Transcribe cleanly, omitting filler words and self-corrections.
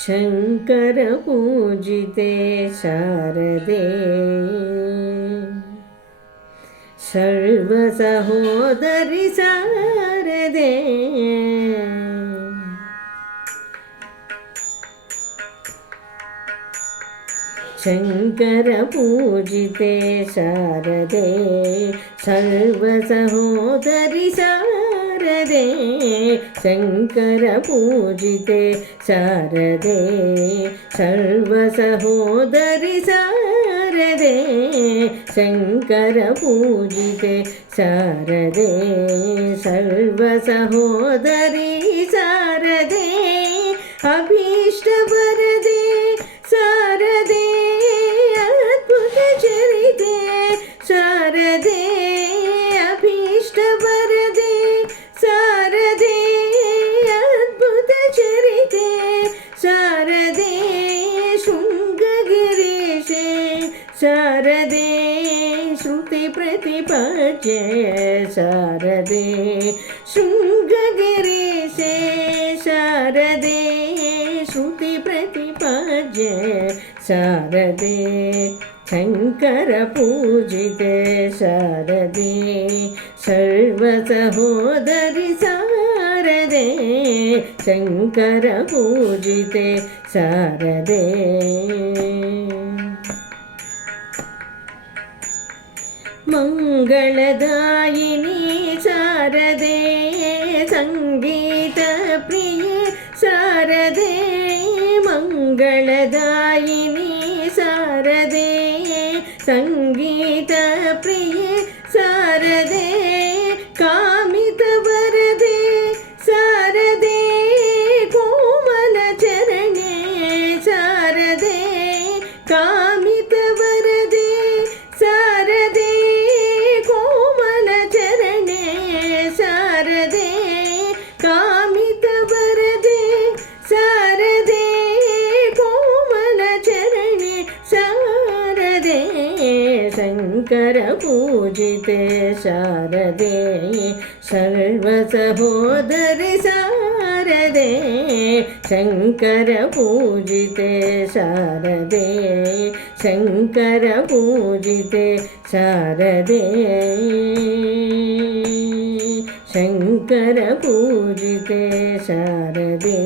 शंकर पूजिते शारदे सर्वसहोदरि शारदे शंकर पूजिते शारदे सर्वसहोदरि शारदे शंकर पूजिते शारदे सर्वसहोदरि शारदे शंकर पूजिते शारदे सर्वसहोदरि शारदे अभीष्टवरदे शारदे अद्भुत चरिते शारदे अभीष्टवरदे शारदे अद्भुत चरिते शारदे शृंगगिरीशे शारदे श्रुति प्रतिपद्ये शारदे शृंगगिरीशे शारदे श्रुति प्रतिपद्ये शारदे शंकर पूजिते शारदे सर्वसहोदरि शारदे शंकर पूजिते शारदे मंगलदायिनी शारदे संगीत प्रिय शारदे मंगलदायिनी शारदे संगीत प्रिय शारदे कामित वरदे शारदे कोमल चरणे शारदे कामित वरदे शारदे कोमल चरणे शारदे कामित वरदे शारदे कोमल चरणे शारदे शंकर पूजिते शारदे सर्वसहोदरि शारदे शंकर पूजिते शारदे शंकर पूजिते शारदे शंकर पूजिते शारदे।